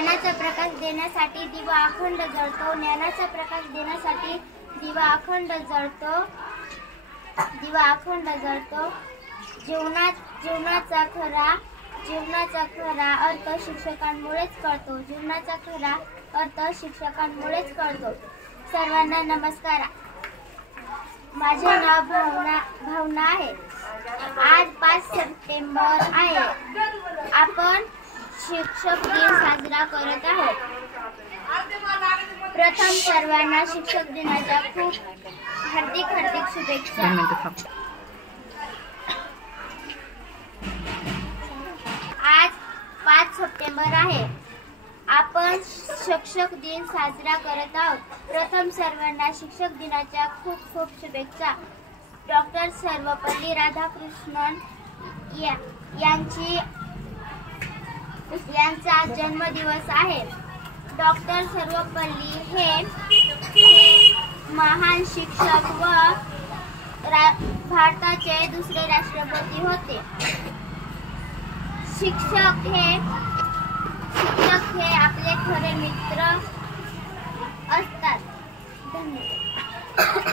ज्ञानाचा प्रकाश देण्यासाठी दिवा अखंड जळतो. ज्ञानाचा प्रकाश देण्यासाठी दिवा अखंड जळतो. जीवनाचा खरा अर्थ शिक्षकांमुळेच कळतो. सर्वांना नमस्कार. माझे नाव भावना आहे. आज 5 सप्टेंबर आहे. आपण शिक्षक दिन साजरा करत आहोत. प्रथम सर्वांना शिक्षक दिनाच्या खूप हार्दिक शुभेच्छा. आज 5 सप्टेंबर आहे. आपण शिक्षक दिन साजरा करत आहोत. प्रथम सर्वांना शिक्षक दिनाच्या खूप शुभेच्छा. डॉक्टर सर्वपल्ली राधाकृष्णन यांचा जन्मदिवस आहे. डॉक्टर सर्वपल्ली हे महान शिक्षक व भारताचे दुसरे राष्ट्रपती होते. शिक्षक हे आपले खरे मित्र